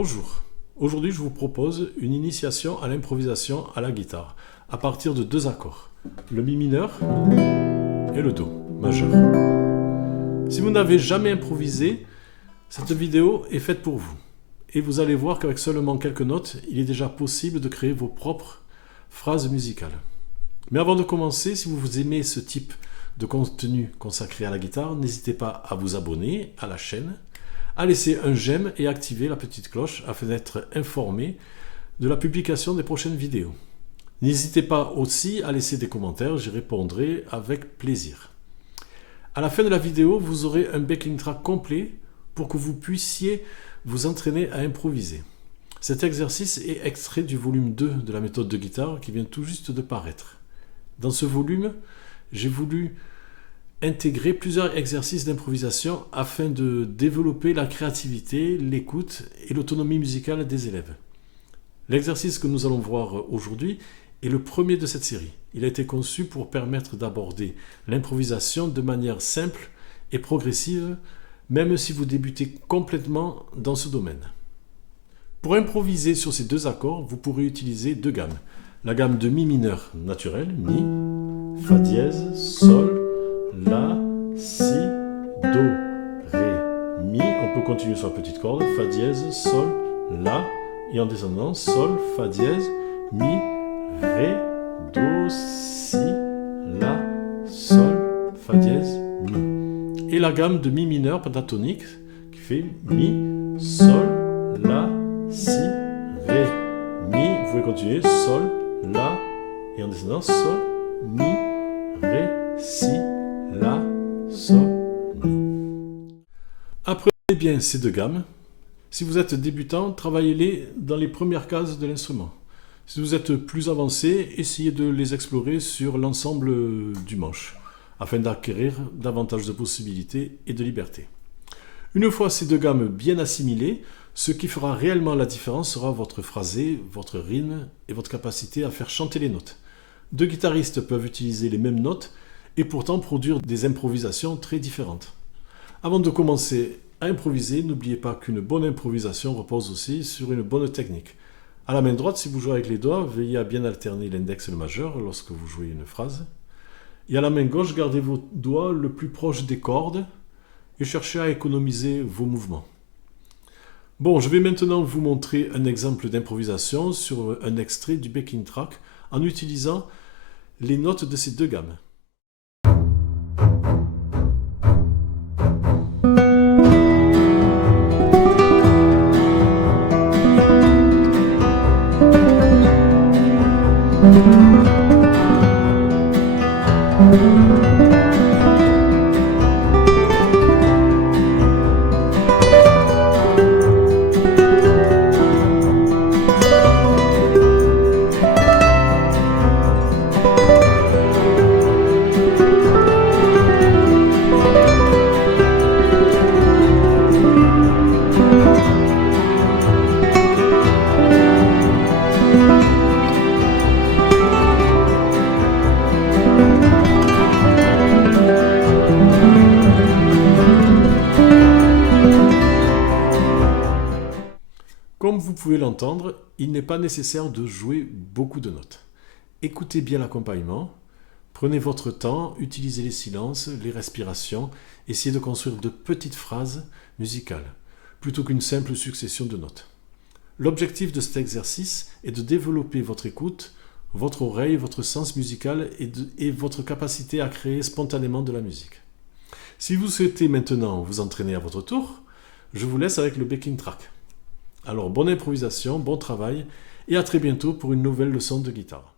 Bonjour, aujourd'hui je vous propose une initiation à l'improvisation à la guitare à partir de deux accords, le Mi mineur et le Do majeur. Si vous n'avez jamais improvisé, cette vidéo est faite pour vous et vous allez voir qu'avec seulement quelques notes, il est déjà possible de créer vos propres phrases musicales. Mais avant de commencer, si vous aimez ce type de contenu consacré à la guitare, n'hésitez pas à vous abonner à la chaîne, à laisser un j'aime et activer la petite cloche afin d'être informé de la publication des prochaines vidéos. N'hésitez pas aussi à laisser des commentaires, j'y répondrai avec plaisir. À la fin de la vidéo, vous aurez un backing track complet pour que vous puissiez vous entraîner à improviser. Cet exercice est extrait du volume 2 de la méthode de guitare qui vient tout juste de paraître. Dans ce volume, j'ai voulu intégrer plusieurs exercices d'improvisation afin de développer la créativité, l'écoute et l'autonomie musicale des élèves. L'exercice que nous allons voir aujourd'hui est le premier de cette série. Il a été conçu pour permettre d'aborder l'improvisation de manière simple et progressive, même si vous débutez complètement dans ce domaine. Pour improviser sur ces deux accords, vous pourrez utiliser deux gammes. La gamme de Mi mineur naturel, Mi, Fa dièse, Sol, La, Si, Do, Ré, Mi. On peut continuer sur la petite corde, Fa dièse, Sol, La, et en descendant, Sol, Fa dièse, Mi, Ré, Do, Si, La, Sol, Fa dièse, Mi. Et la gamme de Mi mineur pentatonique qui fait Mi, Sol, La, Si, Ré, Mi. Vous pouvez continuer, Sol, La, et en descendant, Sol, Mi, Ré, Si, La, Sol, Mi. Apprenez bien ces deux gammes. Si vous êtes débutant, travaillez-les dans les premières cases de l'instrument. Si vous êtes plus avancé, essayez de les explorer sur l'ensemble du manche, afin d'acquérir davantage de possibilités et de liberté. Une fois ces deux gammes bien assimilées, ce qui fera réellement la différence sera votre phrasé, votre rythme et votre capacité à faire chanter les notes. Deux guitaristes peuvent utiliser les mêmes notes et pourtant produire des improvisations très différentes. Avant de commencer à improviser, n'oubliez pas qu'une bonne improvisation repose aussi sur une bonne technique. À la main droite, si vous jouez avec les doigts, veillez à bien alterner l'index et le majeur lorsque vous jouez une phrase. Et à la main gauche, gardez vos doigts le plus proche des cordes et cherchez à économiser vos mouvements. Bon, je vais maintenant vous montrer un exemple d'improvisation sur un extrait du backing track en utilisant les notes de ces deux gammes. Comme vous pouvez l'entendre, il n'est pas nécessaire de jouer beaucoup de notes. Écoutez bien l'accompagnement, prenez votre temps, utilisez les silences, les respirations, essayez de construire de petites phrases musicales, plutôt qu'une simple succession de notes. L'objectif de cet exercice est de développer votre écoute, votre oreille, votre sens musical et votre capacité à créer spontanément de la musique. Si vous souhaitez maintenant vous entraîner à votre tour, je vous laisse avec le backing track. Alors bonne improvisation, bon travail et à très bientôt pour une nouvelle leçon de guitare.